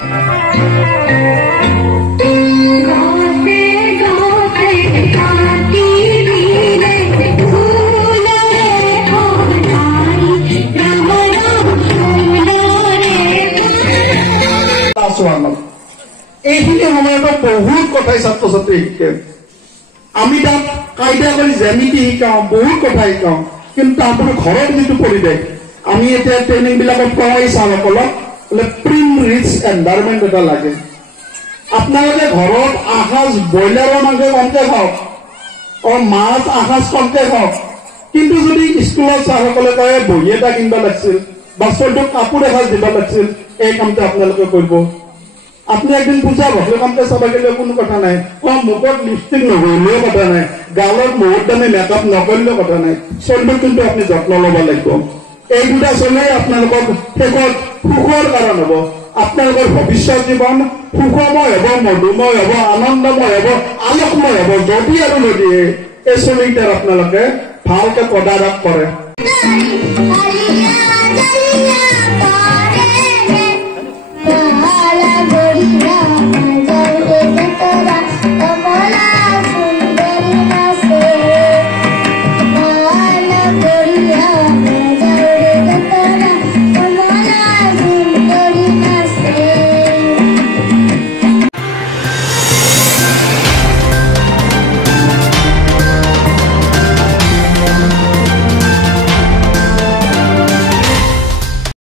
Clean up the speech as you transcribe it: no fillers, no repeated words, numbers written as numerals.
এইখিনি সময়তো বহুত কথাই ছাত্ৰ ছাত্ৰী শিকে আমি তাত কাইদা কৰি জ্যামিতি শিকাওঁ বহুত কথা শিকাওঁ কিন্তু তাহাঁতৰ ঘৰৰ যিটো পৰিৱেশ আমি এতিয়া ট্ৰেইনিং বিলাকত কওঁ ছাৰসকলক বোলে প্ৰিম ৰিচ এনভাইৰনমেণ্ট এটা লাগে আপোনালোকে ঘৰত আসাঁজ ব্ৰইলাৰৰ মাংস কমকে খাওক মাছ আসাঁজ কমকে খাওক কিন্তু যদি স্কুলত ছাৰসকলে কয় বহী এটা কিনিব লাগিছিল বা চলটোক কাপোৰ এসাঁজ দিব লাগিছিল এই কামটো আপোনালোকে কৰিব আপনি একদিন পূজা ভক্তি কামতে চাব গেলে কোনো কথা নাই মুখত লিপষ্টিক নহলেও কথা নাই গালত বহুত দামে মেকআপ নকৰিলেও কথা নাই চলটোক কিন্তু আপনি যত্ন ল'ব লাগিব এই দুটা চলে আপোনালোকৰ শেষত সুখৰ কাৰণ হ'ব আপোনালোকৰ ভৱিষ্যত জীৱন সুখময় হ'ব মধুময় হ'ব আনন্দময় হ'ব আলোকময় হ'ব যদি আৰু যদি এই চলিকেইটাৰ আপোনালোকে ভালকে তদাৰক কৰে